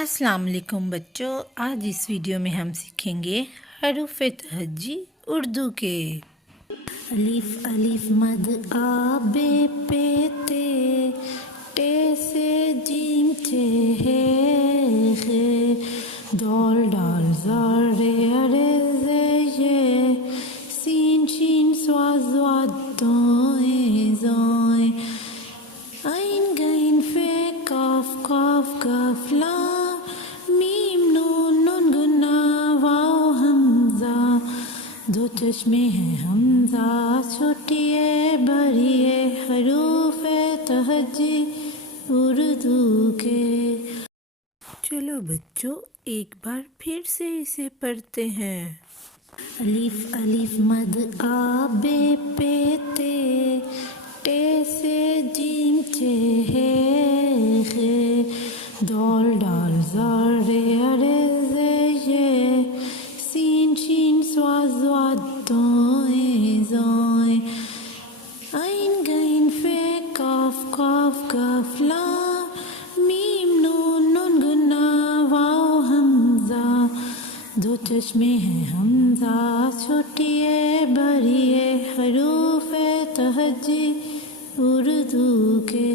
السلام علیکم بچوں، آج اس ویڈیو میں ہم سیکھیں گے حروف تہجی اردو کے۔ الف الف مد آ بے پے تے، ٹے سے جیم چے ہے خے، دال ڈال زار رے ارے زے یہ، سین شین صاد ضاد دوئیں زوئیں، عین غین فے کاف قاف کاف لام، میم نون نون گنا واو حمزہ، دو چشمے ہیں حمزہ چھوٹی ہے بڑی ہے، حروف تہجی اردو کے۔ چلو بچوں ایک بار پھر سے اسے پڑھتے ہیں۔ الف الف مد آ بے پے تے، ٹے سے جیم چے ہے خے، دال ڈال زار رے ارے زے یہ، سین شین صاد ضاد دوئیں زوئیں، عین غین فے کاف قاف کاف لام، میم نون نون گنا واو حمزہ، دو چشمے ہیں حمزہ چھوٹی ہے بڑی ہے، حروف تہجی اردو کے۔